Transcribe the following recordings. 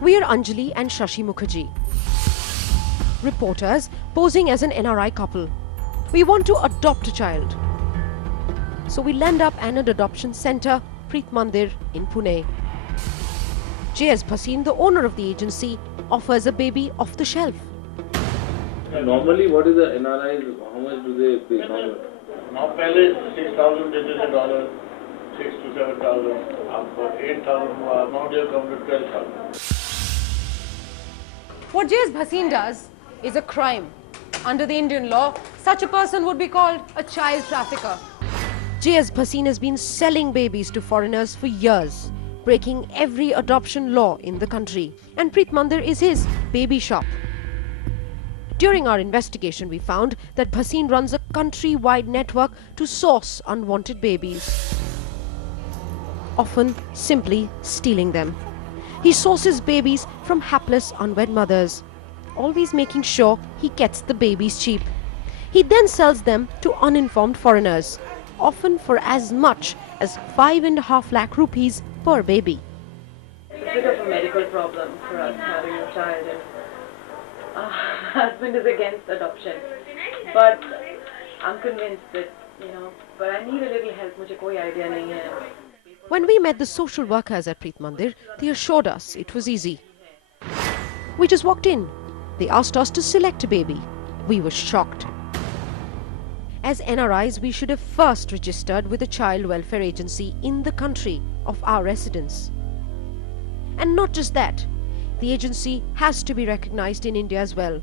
We are Anjali and Shashi Mukherjee, reporters posing as an NRI couple. We want to adopt a child. So we land up at an adoption centre, Preet Mandir in Pune. J.S. Bhasin, the owner of the agency, offers a baby off the shelf. Normally, what is the NRIs? How much do they pay? Now, पहले 6,000 देते थे $, 6 to 7,000. अब 8,000 हुआ. Now they have come to 12,000. What J.S. Bhasin does is a crime. Under the Indian law, such a person would be called a child trafficker. J.S. Bhasin has been selling babies to foreigners for years, breaking every adoption law in the country. And Preet Mandir is his baby shop. During our investigation, we found that Bhasin runs a country-wide network to source unwanted babies, often simply stealing them. He sources babies from hapless unwed mothers, always making sure he gets the babies cheap. He then sells them to uninformed foreigners, often for as much as 5.5 lakh rupees per baby. It's a bit of a medical problem for us having a child, and my husband is against adoption, but I'm convinced that, but I need a little help. मुझे कोई idea नहीं है. When we met the social workers at Preet Mandir, they assured us it was easy. We just walked in. They asked us to select a baby. We were shocked. As NRIs, we should have first registered with a child welfare agency in the country of our residence. And not just that, the agency has to be recognized in India as well.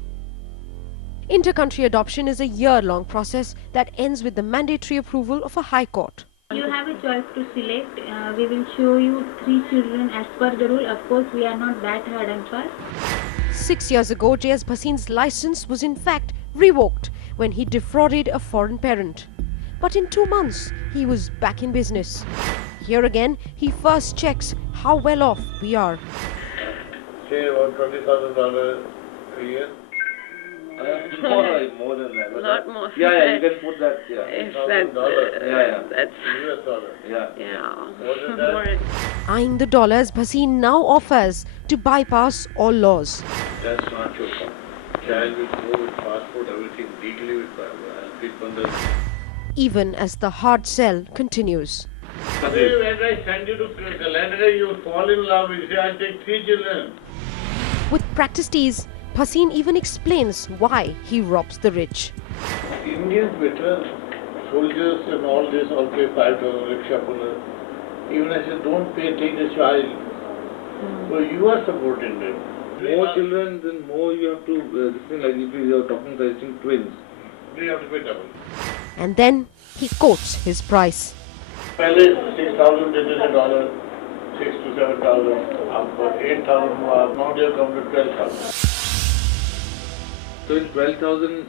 Inter-country adoption is a year-long process that ends with the mandatory approval of a high court. You have a choice to select. We will show you 3 children as per the rule. Of course, we are not that hard and fast. 6 years ago, J.S. Bhasin's license was in fact revoked when he defrauded a foreign parent. But in 2 months, he was back in business. Here again, he first checks how well off we are. Say about $20,000 a year. More than that. A lot more. Yeah, you can put that. Yeah. If $1,000. US dollar. Yeah. More. Eyeing the dollars, Bhasin now offers to bypass all laws. That's not your fault. Child will go with passport, everything legally with Preet Mandir. Even as the hard sell continues. When I send you to Canada, you fall in love. You say, I take 3 children. With practiced ease, Bhasin even explains why he robs the rich. Indians better, soldiers and all this, all pay 5,000 rickshaw puller. Even I say, don't pay, take the child. So you are supporting them. More children, then more you have to, this thing like if you are talking about twins. We have to pay double. And then he quotes his price. पहले 6,000 देते थे $, 6 to 7,000. अब 8,000 हुआ. Now they have come to 12,000. So in $12,000,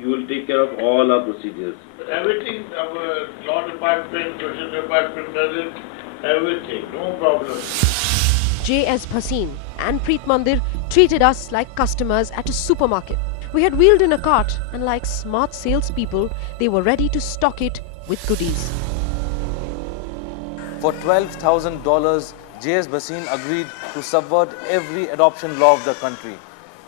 you will take care of all our procedures. Everything, our law department, social department does it. Everything, no problem. J.S. Bhasin and Preet Mandir treated us like customers at a supermarket. We had wheeled in a cart and like smart salespeople, they were ready to stock it with goodies. For $12,000, J.S. Bhasin agreed to subvert every adoption law of the country.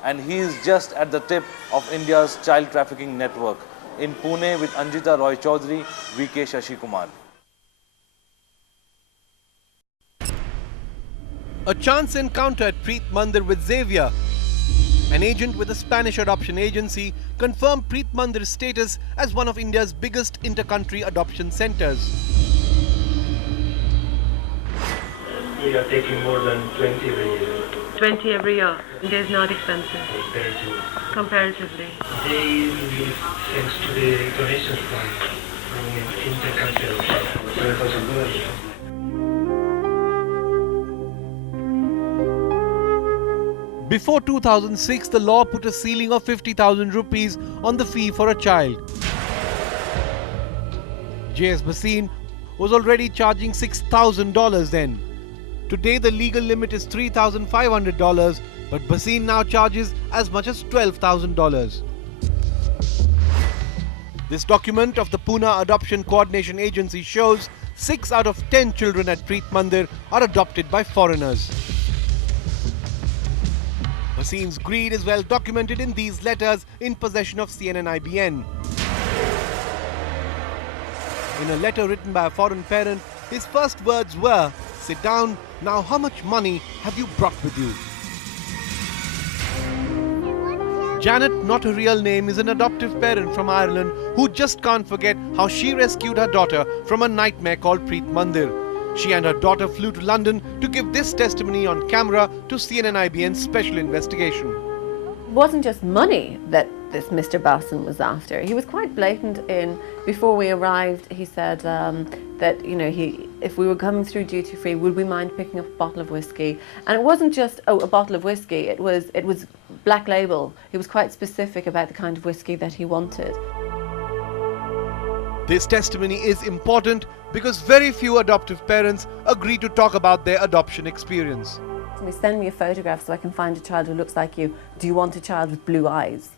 And he is just at the tip of India's child trafficking network. In Pune with Anjita Roy Chaudhary, VK Shashi Kumar. A chance encounter at Preet Mandir with Xavier. An agent with a Spanish adoption agency confirmed Preet Mandir's status as one of India's biggest inter-country adoption centers. We are taking more than 20 every year. 20 every year. It is not expensive. Comparatively. They live thanks to the donations from inter-country adoption. Before 2006, the law put a ceiling of 50,000 rupees on the fee for a child. J.S. Bhasin was already charging $6,000 then. Today, the legal limit is $3,500, but Bhasin now charges as much as $12,000. This document of the Pune Adoption Coordination Agency shows 6 out of 10 children at Preet Mandir are adopted by foreigners. Bhasin's greed is well documented in these letters in possession of CNN IBN. In a letter written by a foreign parent, his first words were, "Sit down, now how much money have you brought with you?" Janet, not her real name, is an adoptive parent from Ireland who just can't forget how she rescued her daughter from a nightmare called Preet Mandir. She and her daughter flew to London to give this testimony on camera to CNN IBN's special investigation. It wasn't just money that this Mr. Basson was after. He was quite blatant in, before we arrived, he said that, if we were coming through duty free, would we mind picking up a bottle of whiskey? And it wasn't just, a bottle of whiskey, it was black label. He was quite specific about the kind of whiskey that he wanted. This testimony is important because very few adoptive parents agree to talk about their adoption experience. Send me a photograph so I can find a child who looks like you. Do you want a child with blue eyes?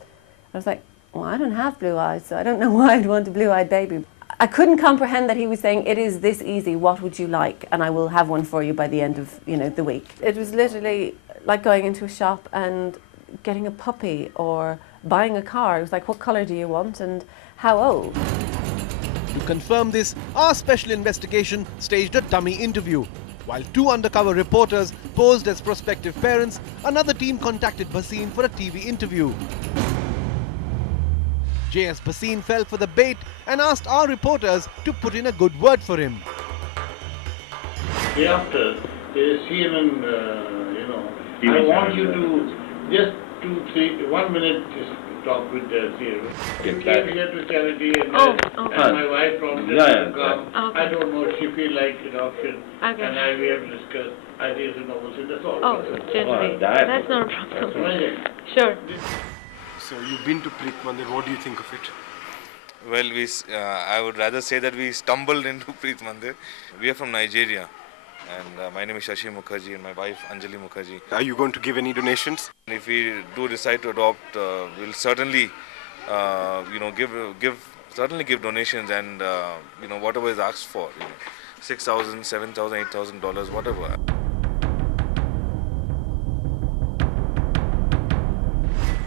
I was like, well, I don't have blue eyes, so I don't know why I'd want a blue-eyed baby. I couldn't comprehend that he was saying, it is this easy, what would you like? And I will have one for you by the end of, the week. It was literally like going into a shop and getting a puppy or buying a car. It was like, what colour do you want and how old? To confirm this, our special investigation staged a dummy interview. While 2 undercover reporters posed as prospective parents, another team contacted Bhasin for a TV interview. J.S. Bhasin fell for the bait and asked our reporters to put in a good word for him. Day after, CNN, I want you to just 1 minute just talk with the CNN. She came here to charity and my wife promised to come. Okay. I don't know if she feel like adoption. Okay. And we have discussed. I think it's a novel, so that's all. Oh, gently. That's not a problem. Right. Sure. So you've been to Preet Mandir, what do you think of it? Well, I would rather say that we stumbled into Preet Mandir. We are from Nigeria, and my name is Shashi Mukherjee and my wife Anjali Mukherjee. Are you going to give any donations? If we do decide to adopt, we'll certainly, give donations and whatever is asked for, $6,000, $7,000, $8,000, whatever.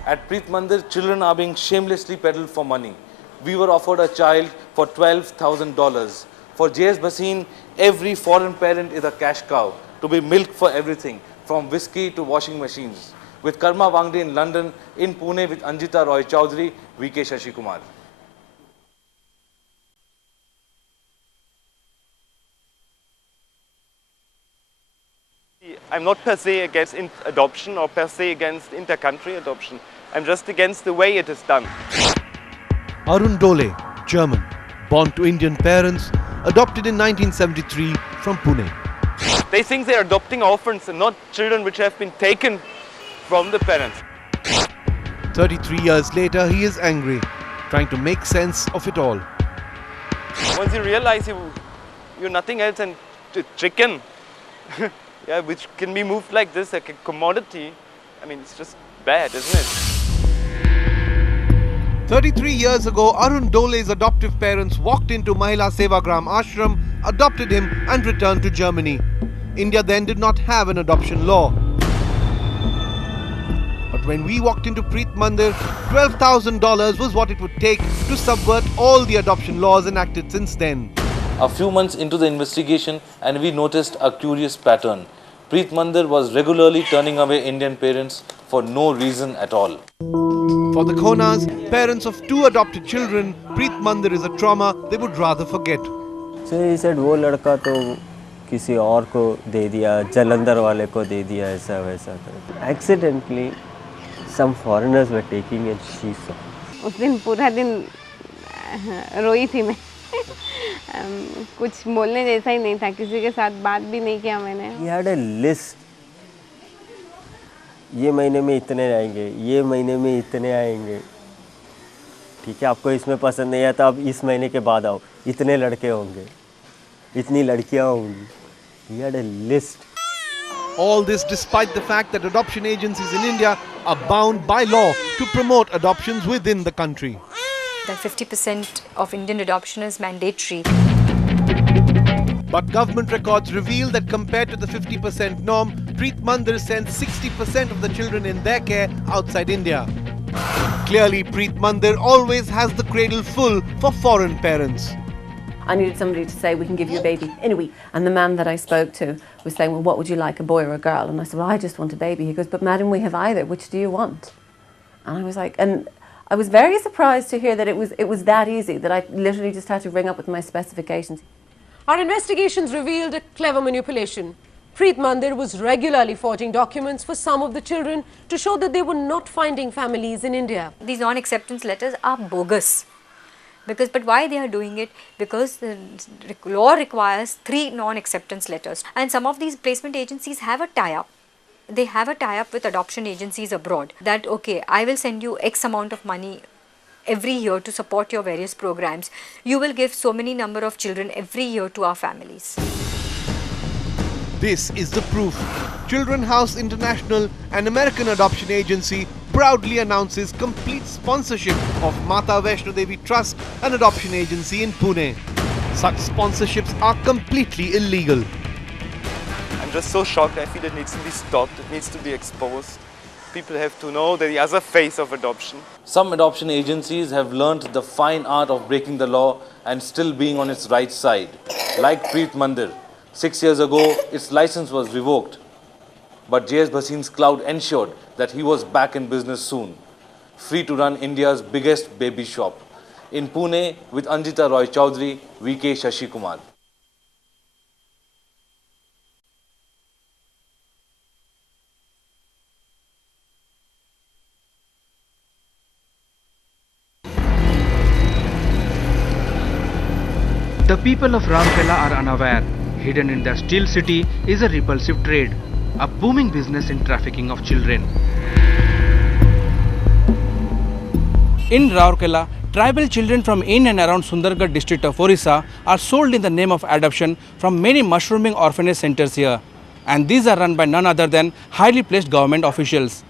At Preet Mandir, children are being shamelessly peddled for money. We were offered a child for $12,000. For J.S. Bhasin, every foreign parent is a cash cow to be milked for everything, from whiskey to washing machines. With Karma Wangde in London, in Pune with Anjita Roy Chowdhury, VK Shashi Kumar. I'm not per se against adoption or per se against inter-country adoption. I'm just against the way it is done. Arun Dole, German, born to Indian parents, adopted in 1973 from Pune. They think they're adopting orphans and not children which have been taken from the parents. 33 years later, he is angry, trying to make sense of it all. Once you realize you're nothing else than a chicken, yeah, which can be moved like this, like a commodity, I mean, it's just bad, isn't it? 33 years ago, Arun Dole's adoptive parents walked into Mahila Sevagram Ashram, adopted him and returned to Germany. India then did not have an adoption law. But when we walked into Preet Mandir, $12,000 was what it would take to subvert all the adoption laws enacted since then. A few months into the investigation, and we noticed a curious pattern. Preet Mandir was regularly turning away Indian parents for no reason at all. For the Khonas, parents of 2 adopted children, Preet Mandir is a trauma they would rather forget. So he said, वो लड़का तो किसी और को दे दिया, जलंधर वाले को दे दिया, ऐसा वैसा. Accidentally, some foreigners were taking and she saw. उस दिन पूरा दिन रोई थी मैं. कुछ बोलने जैसा ही नहीं था, किसी के साथ बात भी नहीं किया मैंने. He had a list. ये महीने में इतने आएंगे, ये महीने में इतने आएंगे. ठीक है, आपको इसमें पसंद नहीं आता, अब इस महीने के बाद आओ. इतने लड़के होंगे, इतनी लड़कियां होंगी. He had a list. All this despite the fact that adoption agencies in India are bound by law to promote adoptions within the country. That 50% of Indian adoption is mandatory. But government records reveal that compared to the 50% norm, Preet Mandir sends 60% of the children in their care outside India. Clearly, Preet Mandir always has the cradle full for foreign parents. I needed somebody to say, we can give you a baby in a week. And the man that I spoke to was saying, well, what would you like, a boy or a girl? And I said, well, I just want a baby. He goes, but madam, we have either. Which do you want? And I was like, and I was very surprised to hear that it was that easy, that I literally just had to ring up with my specifications. Our investigations revealed a clever manipulation. Preet Mandir was regularly forging documents for some of the children to show that they were not finding families in India. These non-acceptance letters are bogus. But why they are doing it? Because the law requires 3 non-acceptance letters. And some of these placement agencies have a tie-up. They have a tie-up with adoption agencies abroad. That, okay, I will send you X amount of money every year to support your various programs. You will give so many number of children every year to our families. This is the proof. Children House International, an American adoption agency, proudly announces complete sponsorship of Mata Vaishno Devi Trust, an adoption agency in Pune. Such sponsorships are completely illegal. I'm just so shocked. I feel it needs to be stopped. It needs to be exposed. People have to know the other face of adoption. Some adoption agencies have learnt the fine art of breaking the law and still being on its right side. Like Preet Mandir. 6 years ago, its license was revoked. But JS Bhasin's cloud ensured that he was back in business soon, free to run India's biggest baby shop. In Pune, with Anjita Roy Chaudhary, VK Shashi Kumar. The people of Rourkela are unaware. Hidden in their steel city is a repulsive trade, a booming business in trafficking of children. In Rourkela, tribal children from in and around Sundargarh district of Orissa are sold in the name of adoption from many mushrooming orphanage centers here. And these are run by none other than highly placed government officials.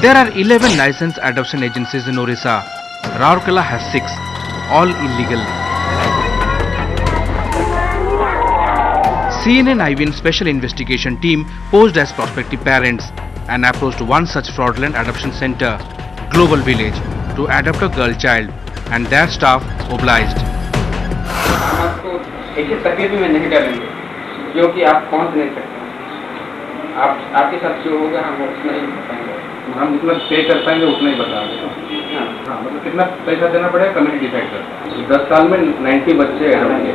There are 11 licensed adoption agencies in Orissa. Rourkela has 6, all illegal. CNN IBN Special Investigation Team posed as prospective parents and approached one such fraudulent adoption center, Global Village, to adopt a girl child, and their staff obliged. आपको ऐसी तकलीफ में नहीं डालेंगे क्योंकि आप पहुंच नहीं सकते। आपके साथ जो होगा हम उतना ही बताएंगे। हम जितना पे कर पाएंगे उतना ही बताएंगे। हाँ, मतलब कितना पैसा देना पड़ेगा कमेटी डिसाइड करता है। 10 साल में 90 बच्चे होंगे।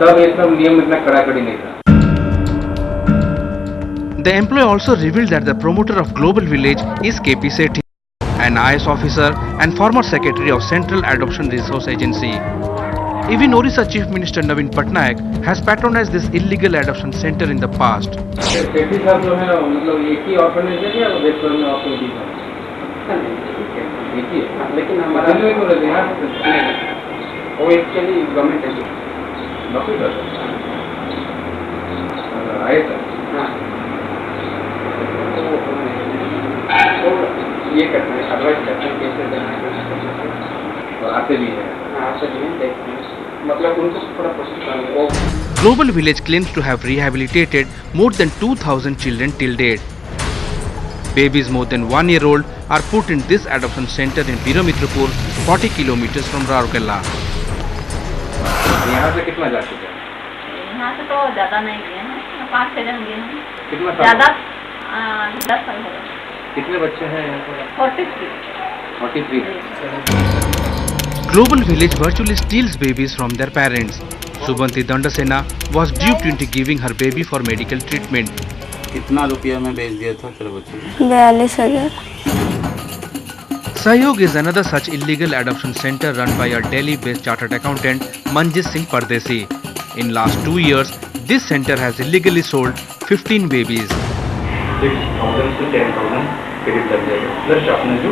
तब ये सब नियम इतना कड़ाकड़ी नहीं था। The employee also revealed that the promoter of Global Village is KP Sethi, an IS officer and former secretary of Central Adoption Resource Agency. Even Orissa Chief Minister Naveen Patnaik has patronized this illegal adoption center in the past. सेठी साहब जो है मतलब एक ही orphanage है या western में आपको भी है? एक ही है, लेकिन हमारा दिल्ली में रहते हैं वो एक्चुअली गवर्नमेंट है नौकरी करता है आए थे हाँ तो ये करते हैं एडवाइस करते हैं कैसे देना है और आते भी हैं आते भी हैं देखते हैं मतलब उनको थोड़ा पसंद Global Village claims to have rehabilitated more than 2,000 children till date. Babies more than 1 year old are put in this adoption center in Biramitrapur, 40 kilometers from Rourkela. यहाँ से कितना जा चुके हैं? यहाँ से तो ज़्यादा नहीं गए हैं, 5-6 जन गए हैं। कितना ज़्यादा 10 साल हो गए। कितने बच्चे हैं यहाँ पे? 43. Global Village virtually steals babies from their parents. Subhanti Dandasena was duped into giving her baby for medical treatment. कितना रुपया में बेच दिया था तेरे बच्चे को? 42,000. Sahyog is another such illegal adoption center run by a Delhi-based chartered accountant Manjit Singh Pardesi. In last 2 years, this center has illegally sold 15 babies. 6,000 to 10,000 credit लग जाएगा प्लस आपने जो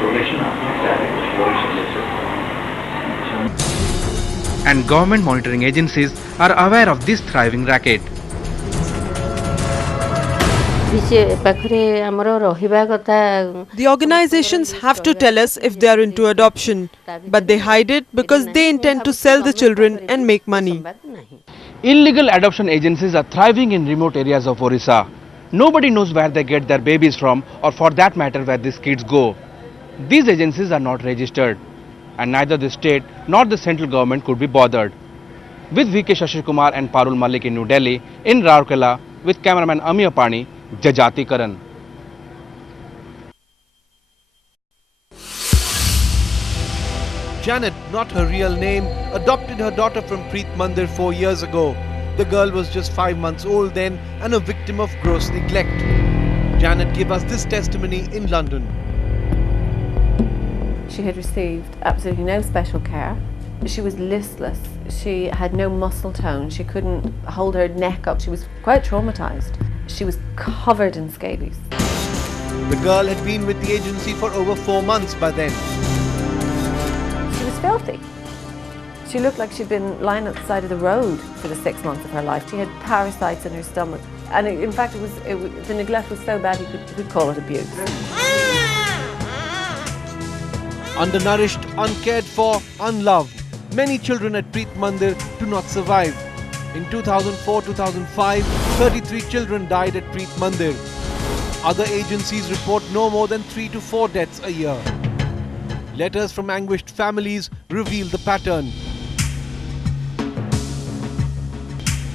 डोनेशन आपने डायरेक्ट डोनेशन ले सकते। And government monitoring agencies are aware of this thriving racket. The organizations have to tell us if they are into adoption, but they hide it because they intend to sell the children and make money. Illegal adoption agencies are thriving in remote areas of Orissa. Nobody knows where they get their babies from, or for that matter where these kids go. These agencies are not registered, and neither the state nor the central government could be bothered. With VK Shashi Kumar and Parul Malik in New Delhi, in Rourkela, with cameraman Amir Pani, Jajati Karan. Janet, not her real name, adopted her daughter from Preet Mandir 4 years ago. The girl was just 5 months old then and a victim of gross neglect. Janet gave us this testimony in London. She had received absolutely no special care. She was listless. She had no muscle tone. She couldn't hold her neck up. She was quite traumatized. She was covered in scabies. The girl had been with the agency for over 4 months by then. She was filthy. She looked like she'd been lying at the side of the road for the 6 months of her life. She had parasites in her stomach. And in fact, the neglect was so bad you could call it abuse. Undernourished, uncared for, unloved. Many children at Preet Mandir do not survive. In 2004-2005, 33 children died at Preet Mandir. Other agencies report no more than 3 to 4 deaths a year. Letters from anguished families reveal the pattern.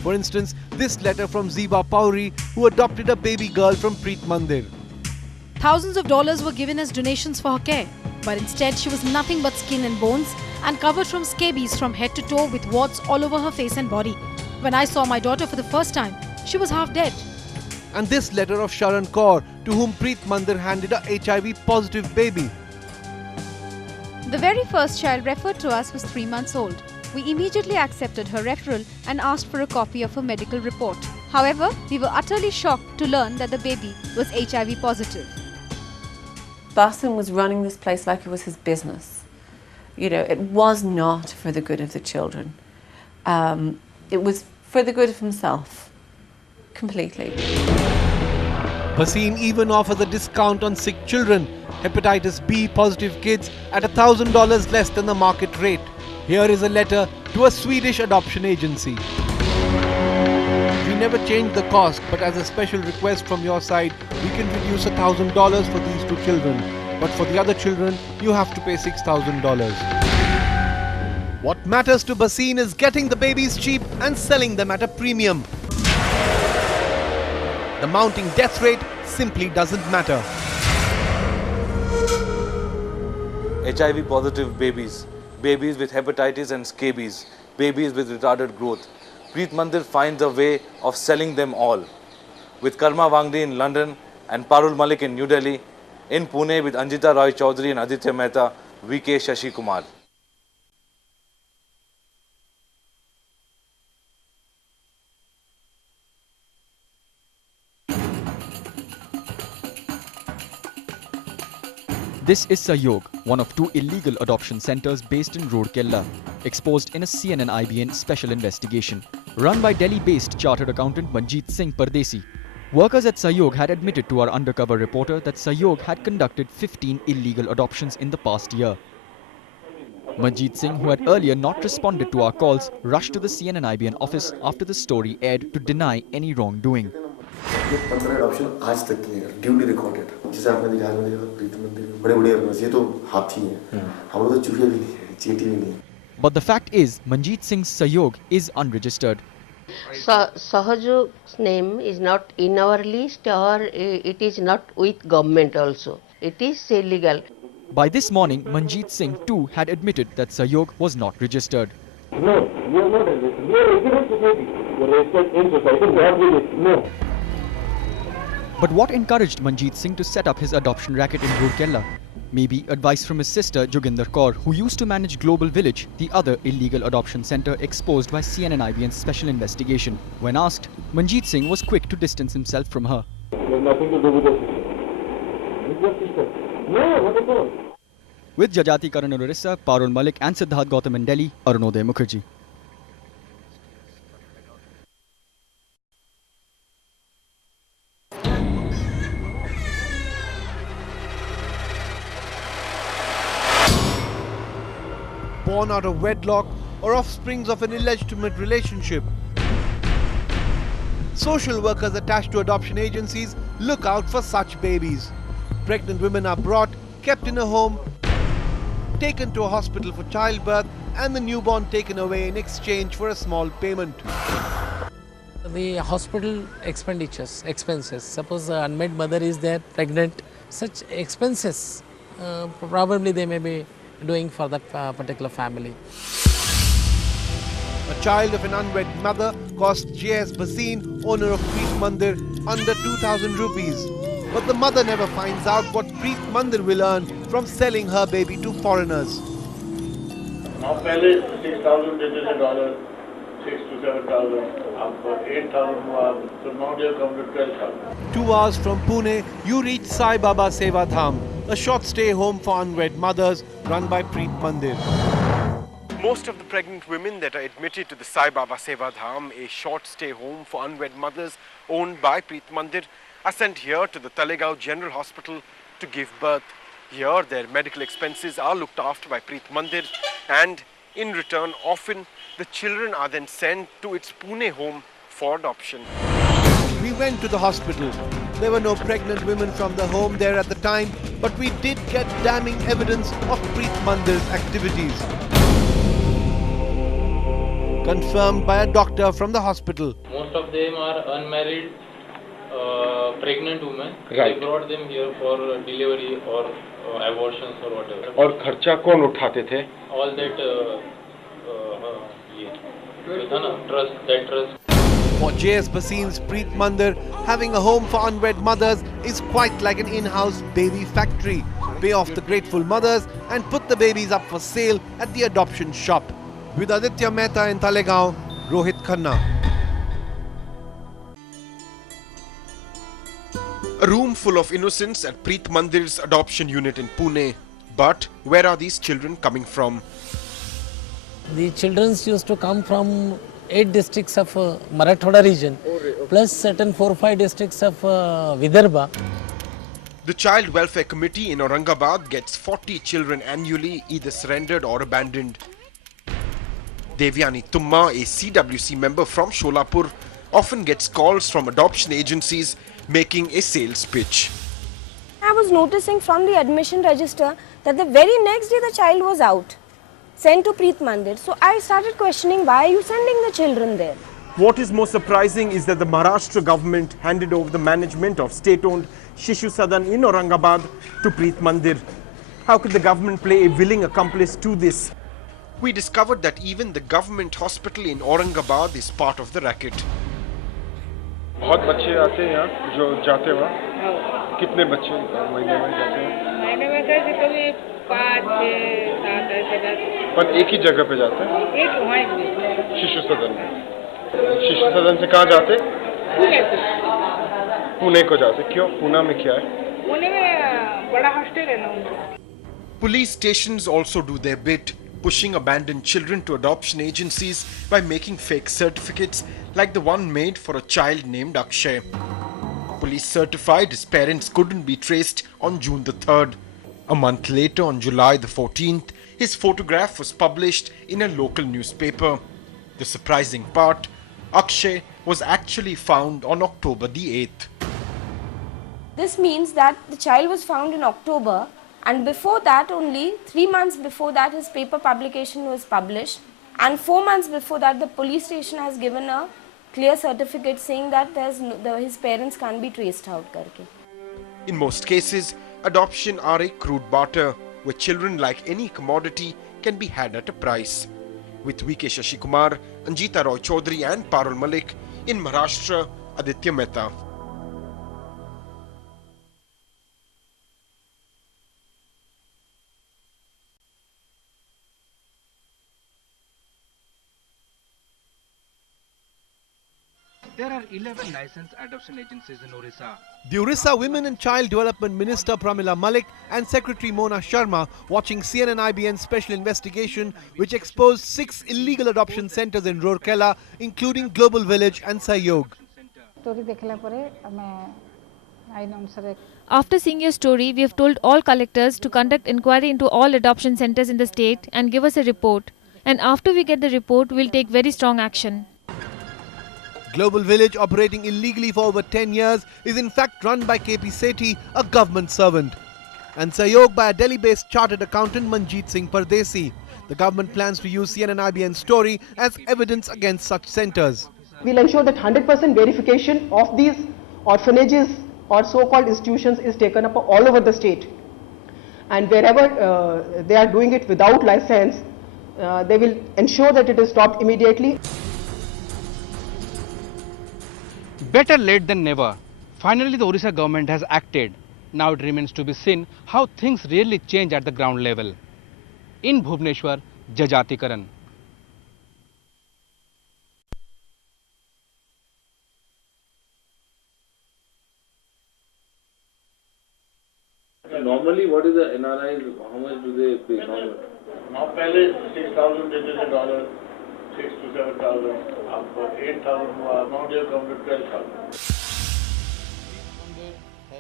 For instance, this letter from Ziba Pauri, who adopted a baby girl from Preet Mandir. Thousands of dollars were given as donations for her care, but instead she was nothing but skin and bones and covered from scabies from head to toe with warts all over her face and body. When I saw my daughter for the first time, she was half dead. And this letter of Sharan Kaur, to whom Preet Mandir handed a HIV-positive baby. The very first child referred to us was 3 months old. We immediately accepted her referral and asked for a copy of her medical report. However, we were utterly shocked to learn that the baby was HIV positive. Basim was running this place like it was his business. You know, it was not for the good of the children. It was for the good of himself, completely. Basim even offered a discount on sick children, hepatitis B positive kids at $1,000 less than the market rate. Here is a letter to a Swedish adoption agency. We never changed the cost, but as a special request from your side, we can reduce $1,000 for these 2 children. But for the other children, you have to pay $6,000. What matters to Basim is getting the babies cheap and selling them at a premium. The mounting death rate simply doesn't matter. HIV positive babies, babies with hepatitis and scabies, babies with retarded growth. Preet Mandir finds a way of selling them all. With Karma Wangdi in London and Parul Malik in New Delhi, in Pune with Anjita Roy Chaudhary and Aditya Mehta, VK Shashi Kumar. This is Sahyog, one of 2 illegal adoption centers based in Rourkela, exposed in a CNN IBN special investigation, run by Delhi-based chartered accountant Manjeet Singh Pardesi. Workers at Sahyog had admitted to our undercover reporter that Sahyog had conducted 15 illegal adoptions in the past year. Manjeet Singh, who had earlier not responded to our calls, rushed to the CNN IBN office after the story aired to deny any wrongdoing. ये 15 adoption आज तक की है, duly recorded. जैसे आपने दिखाया मैंने देखा प्रीत मंदिर में बड़े-बड़े ऑर्गेनाइज ये तो हाथी हैं, हम लोग तो चूहे भी नहीं हैं, चींटी भी नहीं हैं. But the fact is, Manjeet Singh's Sahyog is unregistered. Sahajog's name is not in our list, or it is not with government also. It is illegal. By this morning, Manjeet Singh too had admitted that Sahyog was not registered. No, we are not registered. We are registered society. We are registered in society. We are registered. No. But what encouraged Manjeet Singh to set up his adoption racket in Rourkela? Maybe advice from his sister Joginder Kaur, who used to manage Global Village, the other illegal adoption centre exposed by CNN IBN's special investigation. When asked, Manjeet Singh was quick to distance himself from her. There's nothing to do with your sister. With your sister. No, what at all. With Jajati Karan in Orissa, Parul Malik and Siddharth Gautam in Delhi, Arunoday Mukherjee. born out of wedlock or offsprings of an illegitimate relationship. Social workers attached to adoption agencies look out for such babies. Pregnant women are brought, kept in a home, taken to a hospital for childbirth, and the newborn taken away in exchange for a small payment. The hospital expenses, suppose the unmarried mother is there, pregnant, such expenses probably they may be doing for that particular family. A child of an unwed mother cost J.S. Bhasin, owner of Preet Mandir, under 2,000 rupees. But the mother never finds out what Preet Mandir will earn from selling her baby to foreigners. Now, पहले 6,000 देते थे $, 6,000 to 7,000. अब 8,000 हुआ, so now they have come to 12,000. 2 hours from Pune, you reach Sai Baba Seva Dham, a short stay home for unwed mothers run by Preet Mandir. Most of the pregnant women that are admitted to the Sai Baba Seva Dham, a short stay home for unwed mothers owned by Preet Mandir, are sent here to the Talegaon General Hospital to give birth. Here their medical expenses are looked after by Preet Mandir, and in return often the children are then sent to its Pune home for adoption. We went to the hospital. There were no pregnant women from the home there at the time, but we did get damning evidence of Preet Mandir's activities. Confirmed by a doctor from the hospital. Most of them are unmarried, pregnant women. Right. They brought them here for delivery or abortions or whatever. और खर्चा कौन उठाते थे? All that, trust. For J.S. Bhasin's Preet Mandir, having a home for unwed mothers is quite like an in-house baby factory. Pay off the grateful mothers and put the babies up for sale at the adoption shop. With Aditya Mehta in Talegaon, Rohit Khanna. A room full of innocents at Preet Mandir's adoption unit in Pune. But where are these children coming from? The children used to come from 8 districts of Marathwada region, plus certain 4 or 5 districts of Vidarbha. The Child Welfare Committee in Aurangabad gets 40 children annually, either surrendered or abandoned. Devyani Tumma, a CWC member from Sholapur, often gets calls from adoption agencies making a sales pitch. I was noticing from the admission register that the very next day the child was out, sent to Preet Mandir. So I started questioning, why are you sending the children there? What is most surprising is that the Maharashtra government handed over the management of state-owned Shishu Sadan in Aurangabad to Preet Mandir. How could the government play a willing accomplice to this? We discovered that even the government hospital in Aurangabad is part of the racket. बहुत बच्चे आते हैं यहाँ जो जाते हैं वहाँ कितने बच्चे महीने में जाते हैं महीने में कैसे कभी 5, 6, 7 ऐसे जाते पर एक ही जगह पे जाते हैं एक वहाँ शिशु सदन में शिशु सदन से कहाँ जाते पुणे को जाते क्यों पुणे में क्या है पुणे में बड़ा हॉस्टल है ना उनका Police stations also do their bit, pushing abandoned children to adoption agencies by making fake certificates like the one made for a child named Akshay. Police certified his parents couldn't be traced on June the 3rd. A month later, on July the 14th, his photograph was published in a local newspaper. The surprising part, Akshay was actually found on October the 8th. This means that the child was found in October, and before that only, 3 months before that, his paper publication was published, and 4 months before that the police station has given a clear certificate saying that his parents can't be traced out. In most cases, adoption are a crude barter, where children like any commodity can be had at a price. With VK Shashikumar, Anjita Roy Chaudhary and Parul Malik, in Maharashtra, Aditya Mehta. There are 11 licensed adoption agencies in Orissa. The Orissa Women and Child Development Minister Pramila Malik and Secretary Mona Sharma watching CNN IBN special investigation which exposed 6 illegal adoption centers in Rourkela, including Global Village and Sahyog. Story देखला परे हमें After seeing your story, we have told all collectors to conduct inquiry into all adoption centers in the state and give us a report. And after we get the report, we'll take very strong action. Global Village, operating illegally for over 10 years, is in fact run by KP Sethi, a government servant, and Sayog by a Delhi-based chartered accountant Manjeet Singh Pardesi. The government plans to use CNN IBN story as evidence against such centers. We'll ensure that 100% verification of these orphanages or so-called institutions is taken up all over the state. And wherever they are doing it without license, they will ensure that it is stopped immediately. Better late than never. Finally, the Orissa government has acted. Now it remains to be seen how things really change at the ground level. In Bhubaneswar, Jajati Karan. Normally, what is the NRIs? How much do they pay? Now, पहले $6,000 देते थे $6,000 to $7,000. अब $8,000 हुआ. Now they have come to $12,000.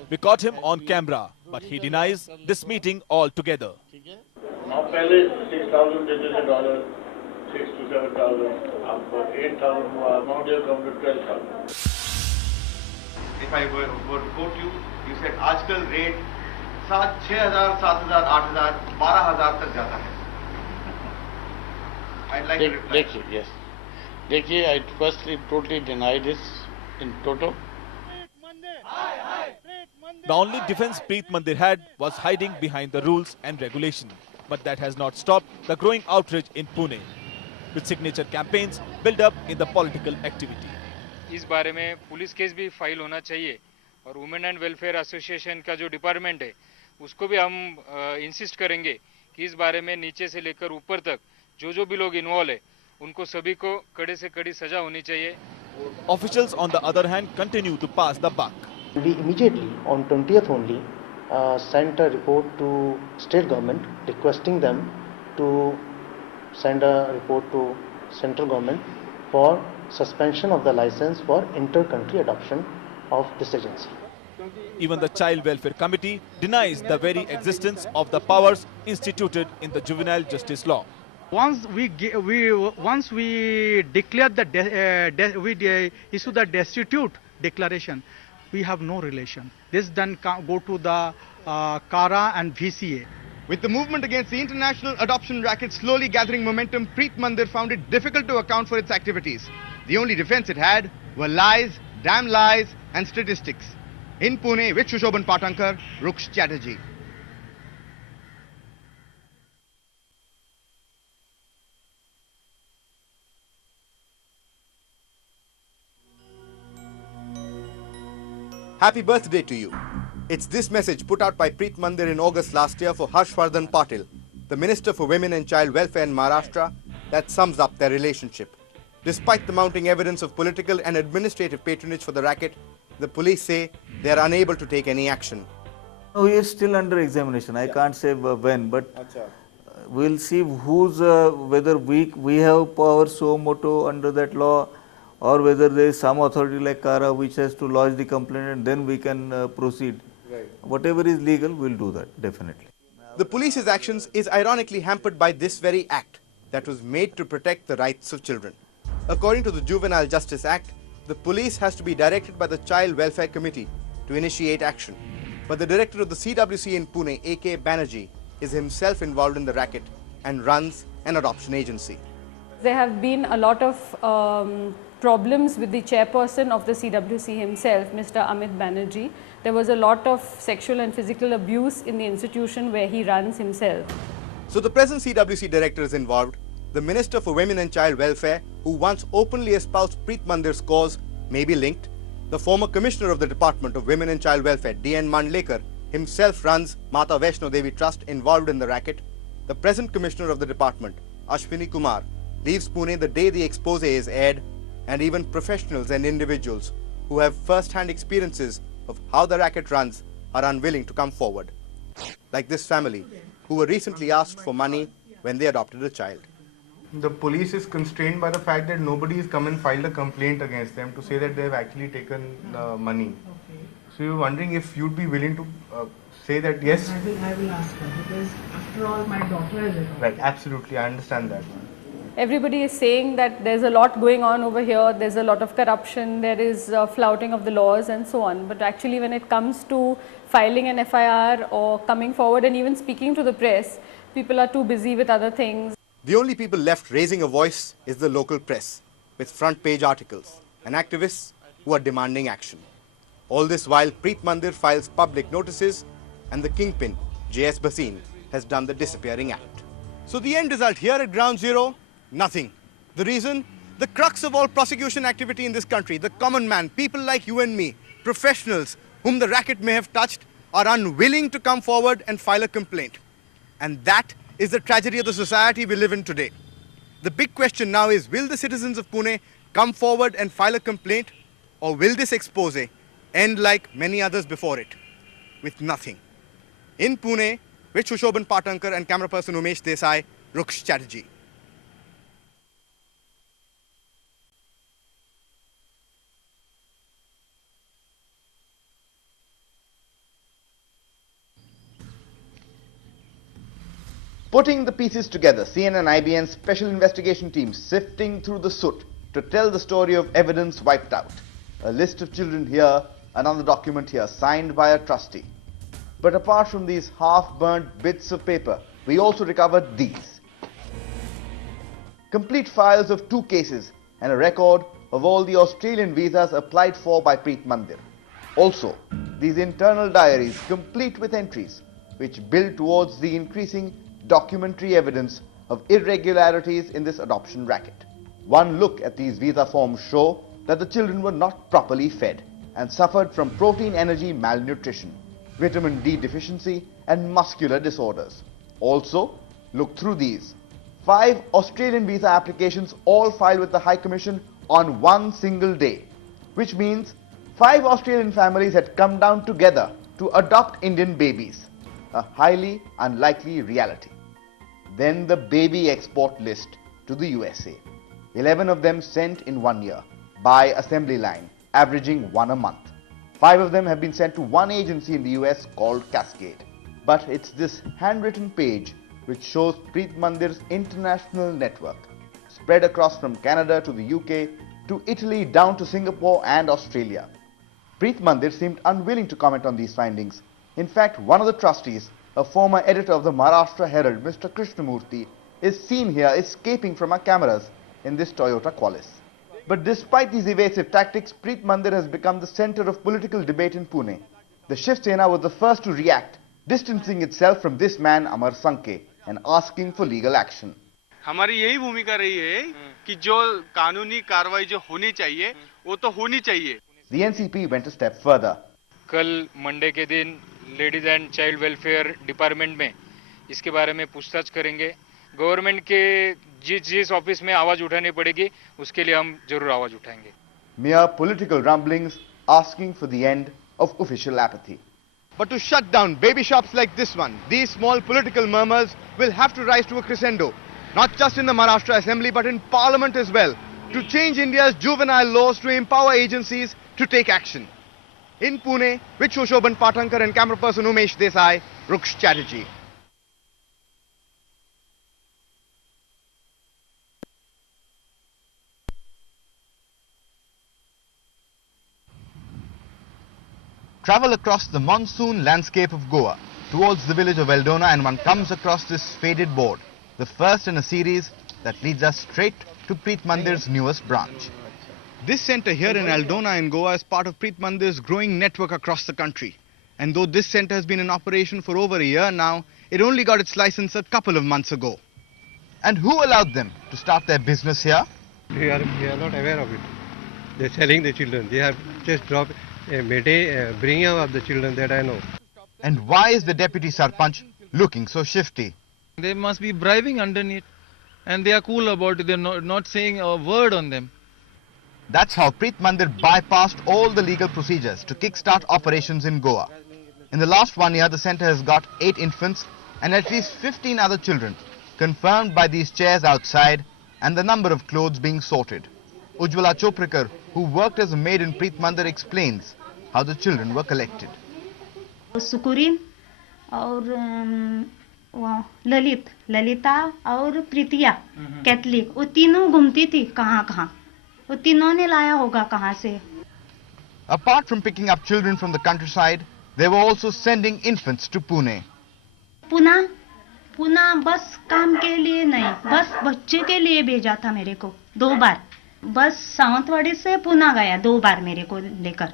We caught him on camera, but he denies this meeting altogether. Now, पहले $6,000 देते थे $6,000 to $7,000. अब $8,000 हुआ. Now they have come to $12,000. If I were to quote you, you said आजकल rate 6,000, 7,000, 8,000, 12,000 तक जाता है. I'd like to reply. देखिए, I firstly totally deny this in toto. The only defense Preet Mandir had was hiding behind the rules and regulation. But that has not stopped the growing outrage in Pune, with signature campaigns built up in the political activity. इस बारे में police case भी file होना चाहिए और women and welfare association का जो department है उसको भी हम इंसिस्ट करेंगे कि इस बारे में नीचे से लेकर ऊपर तक जो भी लोग इन्वॉल्व है उनको सभी को कड़े से कड़ी सजा होनी चाहिए. Officials on the other hand continue to pass the buck. We immediately on 20th only sent a report to state government requesting them to send a report to central government for suspension of the license for inter-country adoption of this agency. Even the Child Welfare Committee denies the very existence of the powers instituted in the juvenile justice law. Once we declare we issue the destitute declaration, we have no relation. This then go to the CARA and VCA. With the movement against the international adoption racket slowly gathering momentum, Preet Mandir found it difficult to account for its activities. The only defense it had were lies, damn lies and statistics. In Pune, with Shushoban Patankar, Ruksh Chatterjee. Happy birthday to you. It's this message put out by Preet Mandir in August last year for Harshvardhan Patil, the Minister for Women and Child Welfare in Maharashtra, that sums up their relationship. Despite the mounting evidence of political and administrative patronage for the racket, the police say they are unable to take any action. No, he is still under examination. I can't say when, but we'll see who's whether we have power suo moto under that law, or whether there is some authority like CARA which has to lodge the complaint and then we can proceed. Right. Whatever is legal, we'll do that, definitely. The police's actions is ironically hampered by this very act that was made to protect the rights of children. According to the Juvenile Justice Act, the police has to be directed by the Child Welfare Committee to initiate action. But the director of the CWC in Pune, A.K. Banerjee, is himself involved in the racket and runs an adoption agency. There have been a lot of problems with the chairperson of the CWC himself, Mr. Amit Banerjee. There was a lot of sexual and physical abuse in the institution where he runs himself. So the present CWC director is involved. The Minister for Women and Child Welfare, who once openly espoused Preet Mandir's cause, may be linked. The former Commissioner of the Department of Women and Child Welfare, D.N. Mandlekar, himself runs Mata Vaishno Devi Trust involved in the racket. The present Commissioner of the Department, Ashwini Kumar, leaves Pune the day the expose is aired, and even professionals and individuals who have first-hand experiences of how the racket runs are unwilling to come forward. Like this family, who were recently asked for money when they adopted a child. The police is constrained by the fact that nobody has come and filed a complaint against them to say that they have actually taken money. So you're wondering if you'd be willing to say that yes? I will ask her because after all my daughter is it. Right, absolutely, I understand that. Everybody is saying that there's a lot going on over here, there's a lot of corruption, there is flouting of the laws and so on. But actually when it comes to filing an FIR or coming forward and even speaking to the press, people are too busy with other things. The only people left raising a voice is the local press, with front page articles and activists who are demanding action. All this while Preet Mandir files public notices and the kingpin, J.S. Bhasin, has done the disappearing act. So the end result here at Ground Zero? Nothing. The reason? The crux of all prosecution activity in this country, the common man, people like you and me, professionals whom the racket may have touched, are unwilling to come forward and file a complaint. And that is the tragedy of the society we live in today. The big question now is, will the citizens of Pune come forward and file a complaint, or will this expose end like many others before it, with nothing? In Pune, with Shushoban Patankar and camera person Umesh Desai, Ruksh Chatterjee. Putting the pieces together, CNN IBN special investigation team sifting through the soot to tell the story of evidence wiped out. A list of children here, another document here signed by a trustee. But apart from these half-burnt bits of paper, we also recovered these. Complete files of 2 cases and a record of all the Australian visas applied for by Preet Mandir. Also, these internal diaries complete with entries which build towards the increasing documentary evidence of irregularities in this adoption racket. One look at these visa forms show that the children were not properly fed and suffered from protein energy malnutrition, vitamin D deficiency and muscular disorders. Also, look through these. 5 Australian visa applications all filed with the High Commission on one single day, which means 5 Australian families had come down together to adopt Indian babies, a highly unlikely reality. Then the baby export list to the USA. 11 of them sent in 1 year by assembly line, averaging 1 a month. 5 of them have been sent to one agency in the US called Cascade. But it's this handwritten page which shows Preet Mandir's international network, spread across from Canada to the UK to Italy down to Singapore and Australia. Preet Mandir seemed unwilling to comment on these findings. In fact, one of the trustees, a former editor of the Maharashtra Herald, Mr. Krishnamurthy, is seen here escaping from our cameras in this Toyota Qualis. But despite these evasive tactics, Preet Mandir has become the center of political debate in Pune. The Shiv Sena was the first to react, distancing itself from this man Amar Sanke and asking for legal action. हमारी यही भूमिका रही है कि जो कानूनी कार्रवाई जो होनी चाहिए वो तो होनी चाहिए. The NCP went a step further. कल मंडे के दिन ladies and child welfare department में इसके बारे में पूछताछ करेंगे. गवर्नमेंट के जिस ऑफिस में आवाज उठानी पड़ेगी उसके लिए हम जरूर आवाज उठाएंगे. Mere political rumblings asking for the end of official apathy. But to shut down baby shops like this one, these small political murmurs will have to rise to a crescendo, not just in the Maharashtra Assembly but in Parliament as well, to change India's juvenile laws to empower agencies to take action. In Pune, with Shoshoban Patankar and camera person Umesh Desai, Ruksh Chatterjee. Travel across the monsoon landscape of Goa towards the village of Eldona and one comes across this faded board, the first in a series that leads us straight to Preet Mandir's newest branch. This centre here in Eldona in Goa is part of Preet Mandir's growing network across the country. And though this centre has been in operation for over a year now, it only got its license a couple of months ago. And who allowed them to start their business here? We are not aware of it. They are selling the children. They have just dropped a bringing up of the children, that I know. And why is the deputy Sarpanch looking so shifty? They must be bribing underneath and they are cool about it. They are not saying a word on them. That's how Preet Mandir bypassed all the legal procedures to kickstart operations in Goa. In the last 1 year, the centre has got 8 infants and at least 15 other children, confirmed by these chairs outside and the number of clothes being sorted. Ujjwala Choprikar, who worked as a maid in Preet Mandir, explains how the children were collected. सुकुरीन और ललिता और प्रीतिया Catholic, वो तीनों घूमती थी कहाँ वो तीनों ने लाया होगा कहाँ से. Apart from picking up children from the countryside, they were also sending infants to Pune. पुना बस काम के लिए नहीं, बस बच्चे के लिए भेजा था मेरे को 2 बार. बस सावंतवाड़ी से पुना गया 2 बार मेरे को लेकर.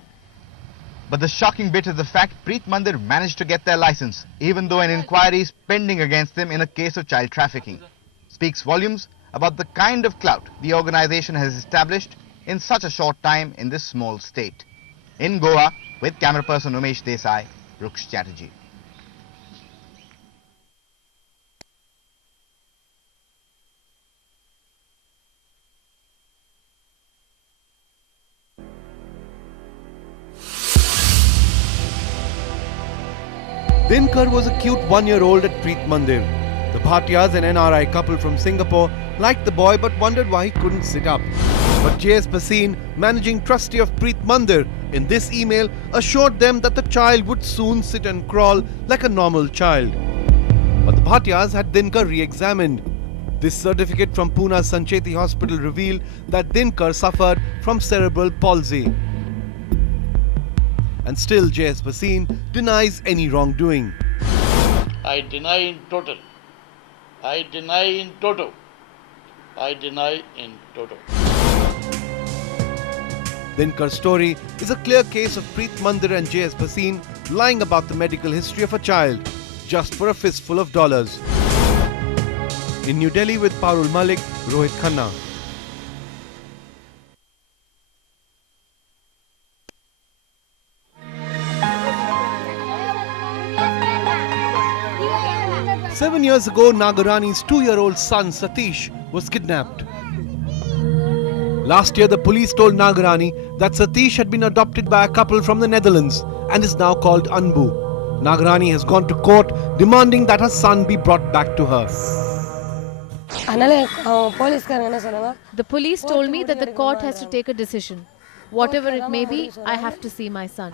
But the shocking bit is the fact Preet Mandir managed to get their license, even though an inquiry is pending against them in a case of child trafficking. Speaks volumes about the kind of clout the organization has established in such a short time in this small state. In Goa, with camera person Umesh Desai, Ruksh Chatterjee. Dinkar was a cute 1-year-old at Preet Mandir. The Bhatias, an NRI couple from Singapore, liked the boy but wondered why he couldn't sit up. But J.S. Bhasin, managing trustee of Preet Mandir, in this email assured them that the child would soon sit and crawl like a normal child. But the Bhatias had Dinkar re-examined. This certificate from Pune's Sancheti Hospital revealed that Dinkar suffered from cerebral palsy. And still J.S. Bhasin denies any wrongdoing. I deny in total. I deny in toto. I deny in toto. Dinkar's story is a clear case of Preet Mandir and J.S. Bhasin lying about the medical history of a child just for a fistful of dollars. In New Delhi with Parul Malik, Rohit Khanna. Seven years ago, Nagarani's 2-year-old son Satish was kidnapped. Last year, the police told Nagarani that Satish had been adopted by a couple from the Netherlands and is now called Anbu. Nagarani has gone to court demanding that her son be brought back to her. The police told me that the court has to take a decision. Whatever it may be, I have to see my son.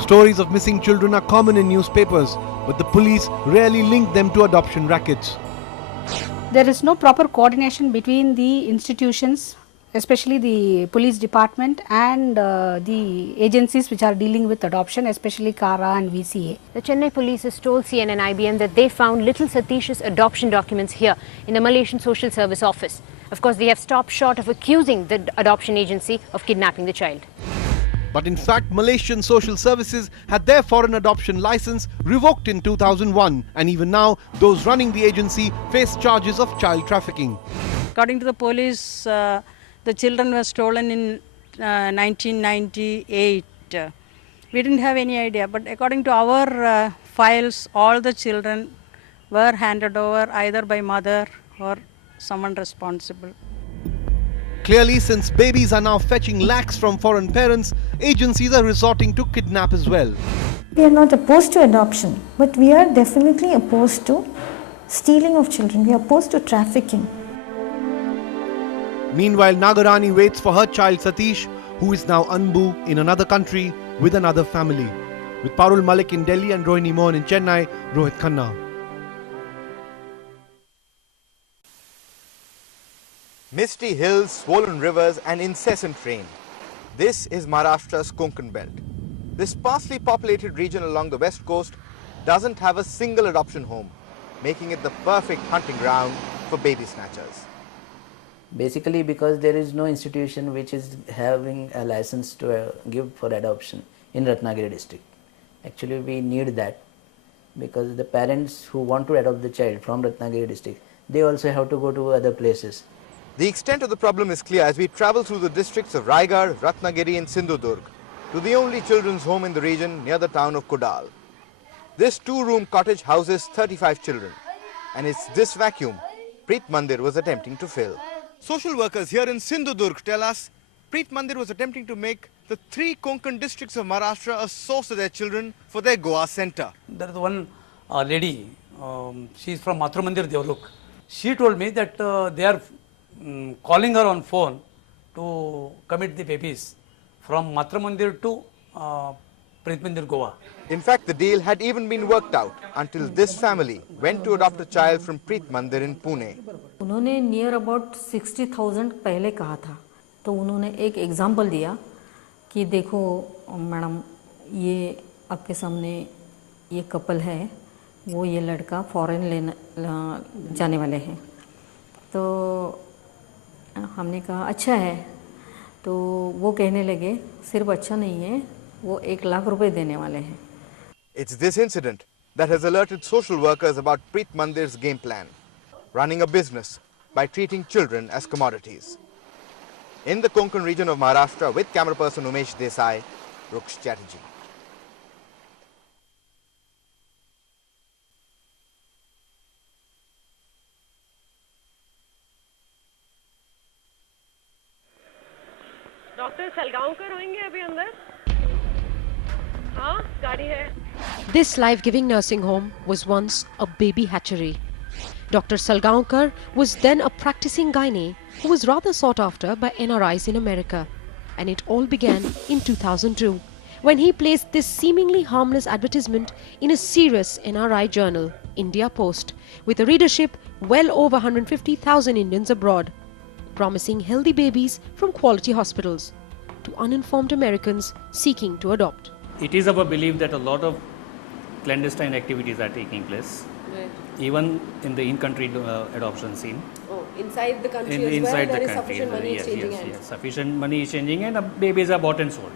Stories of missing children are common in newspapers, but the police rarely link them to adoption rackets. There is no proper coordination between the institutions, especially the police department and the agencies which are dealing with adoption, especially CARA and VCA. The Chennai police has told CNN IBN that they found little Satish's adoption documents here in the Malaysian Social Service office. Of course, they have stopped short of accusing the adoption agency of kidnapping the child. But in fact, Malaysian Social Services had their foreign adoption license revoked in 2001, and even now, those running the agency face charges of child trafficking. According to the police, the children were stolen in 1998. We didn't have any idea, but according to our files, all the children were handed over either by mother or someone responsible. Clearly, since babies are now fetching lakhs from foreign parents, agencies are resorting to kidnap as well. We are not opposed to adoption, but we are definitely opposed to stealing of children. We are opposed to trafficking. Meanwhile, Nagarani waits for her child Satish, who is now Anbu in another country with another family. With Parul Malik in Delhi and Rohini Mohan in Chennai, Rohit Khanna. Misty hills, swollen rivers and incessant rain. This is Maharashtra's Konkan belt. This sparsely populated region along the west coast doesn't have a single adoption home, making it the perfect hunting ground for baby snatchers. Basically because there is no institution which is having a license to give for adoption in Ratnagiri district. Actually we need that because the parents who want to adopt the child from Ratnagiri district, they also have to go to other places. The extent of the problem is clear as we travel through the districts of Raigad, Ratnagiri and Sindhudurg to the only children's home in the region near the town of Kudal. This 2-room cottage houses 35 children, and it's this vacuum Preet Mandir was attempting to fill. Social workers here in Sindhudurg tell us Preet Mandir was attempting to make the 3 Konkan districts of Maharashtra a source of their children for their Goa center. There is one lady, she is from Matra Mandir, Devluk. She told me that they are calling her on phone to commit the babies from Matra Mandir to Preet Mandir, Goa. In fact, the deal had even been worked out until this family went to adopt a child from Preet Mandir in Pune. उन्होंने near about 60,000 पहले कहा था, तो उन्होंने एक example दिया कि देखो मैडम, ये आपके सामने ये कपल है, वो ये लड़का फॉरेन लेने जाने वाले हैं। तो हमने कहा अच्छा है, तो वो कहने लगे सिर्फ अच्छा नहीं है, वो 1 लाख रुपए देने वाले हैं। It's this incident that has alerted social workers about Preet Mandir's game plan, running a business by treating children as commodities. In the Konkan region of Maharashtra, with camera person Umesh Desai, Ruksh Chatterjee. Doctor Salgaonkar होंगे अभी अंदर? हाँ, गाड़ी है। This life-giving nursing home was once a baby hatchery. Dr. Salgaonkar was then a practicing gynae who was rather sought after by NRIs in America. And it all began in 2002 when he placed this seemingly harmless advertisement in a serious NRI journal, India Post, with a readership well over 150,000 Indians abroad, promising healthy babies from quality hospitals to uninformed Americans seeking to adopt. It is our belief that a lot of clandestine activities are taking place, even in the in-country adoption scene. Oh, inside the country as inside well, the there is country, sufficient money yes, changing yes, hands. yes. Sufficient money is changing and babies are bought and sold.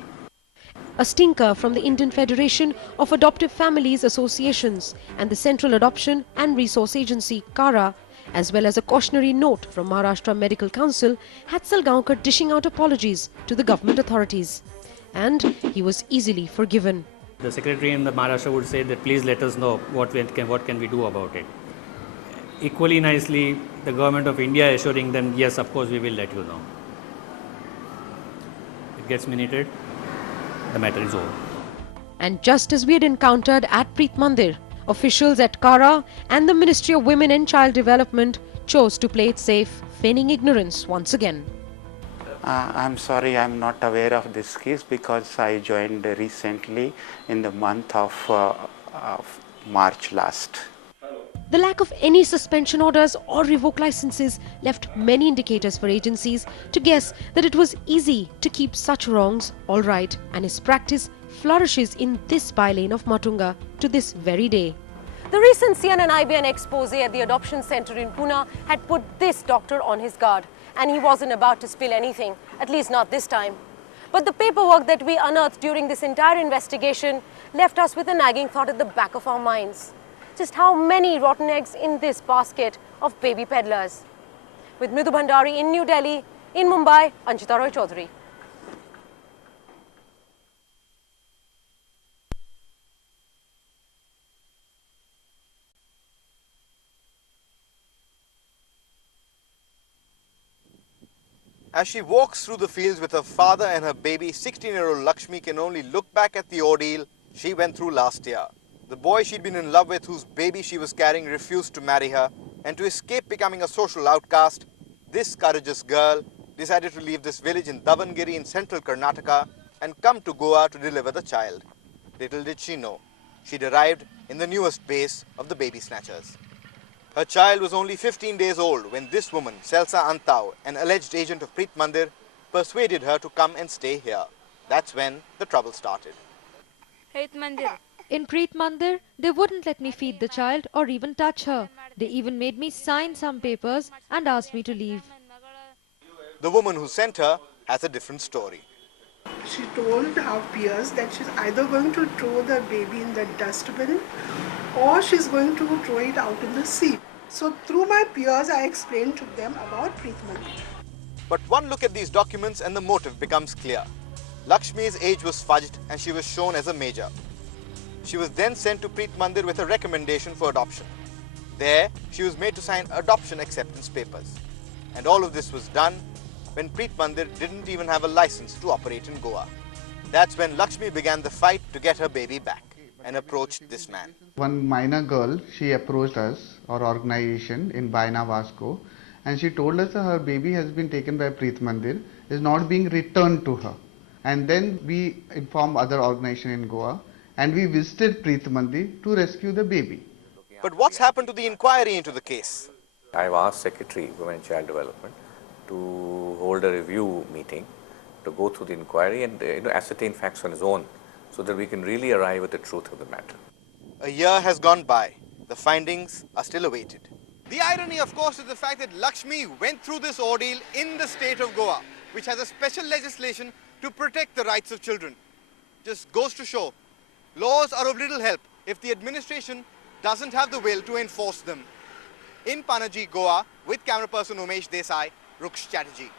A stinker from the Indian Federation of Adoptive Families Associations and the Central Adoption and Resource Agency, CARA, as well as a cautionary note from Maharashtra Medical Council, had Salgaonkar dishing out apologies to the government authorities. And he was easily forgiven. The secretary in the Maharashtra would say that please let us know what can we do about it. Equally nicely, the government of India assuring them, yes, of course we will let you know. It gets minuted, the matter is over. And just as we had encountered at Preet Mandir, officials at CARA and the Ministry of Women and Child Development chose to play it safe, feigning ignorance once again. I'm sorry, I'm not aware of this case because I joined recently in the month of March last. The lack of any suspension orders or revoke licenses left many indicators for agencies to guess that it was easy to keep such wrongs all right, and his practice flourishes in this bylane of Matunga to this very day. The recent CNN IBN expose at the adoption center in Pune had put this doctor on his guard, and he wasn't about to spill anything, at least not this time. But the paperwork that we unearthed during this entire investigation left us with a nagging thought at the back of our minds. Just how many rotten eggs in this basket of baby peddlers? With Mridhu Bhandari in New Delhi, in Mumbai, Anchita Roy Chaudhary. As she walks through the fields with her father and her baby, 16-year-old Lakshmi can only look back at the ordeal she went through last year. The boy she'd been in love with, whose baby she was carrying, refused to marry her, and to escape becoming a social outcast, this courageous girl decided to leave this village in Davangere in central Karnataka and come to Goa to deliver the child. Little did she know, she'd arrived in the newest base of the Babysnatchers. Her child was only 15 days old when this woman, Selsa Antau, an alleged agent of Preet Mandir, persuaded her to come and stay here. That's when the trouble started. In Preet Mandir, they wouldn't let me feed the child or even touch her. They even made me sign some papers and asked me to leave. The woman who sent her has a different story. She told our peers that she's either going to throw the baby in the dustbin or she's going to throw it out in the sea. So through my peers, I explained to them about Preet Mandir. But one look at these documents and the motive becomes clear. Lakshmi's age was fudged and she was shown as a major. She was then sent to Preet Mandir with a recommendation for adoption. There, she was made to sign adoption acceptance papers. And all of this was done when Preet Mandir didn't even have a license to operate in Goa. That's when Lakshmi began the fight to get her baby back and approached this man. One minor girl, she approached us, our organization in Baina Vasco, and she told us that her baby has been taken by Preet Mandir, is not being returned to her. and then we informed other organization in Goa, and we visited Preet Mandir to rescue the baby. But what's happened to the inquiry into the case? I've asked Secretary Women and Child Development to hold a review meeting to go through the inquiry and ascertain facts on his own so that we can really arrive at the truth of the matter. A year has gone by. The findings are still awaited. The irony, of course, is the fact that Lakshmi went through this ordeal in the state of Goa, which has a special legislation to protect the rights of children. Just goes to show, laws are of little help if the administration doesn't have the will to enforce them. In Panaji, Goa, with camera person Umesh Desai, Ruksh Chatterjee.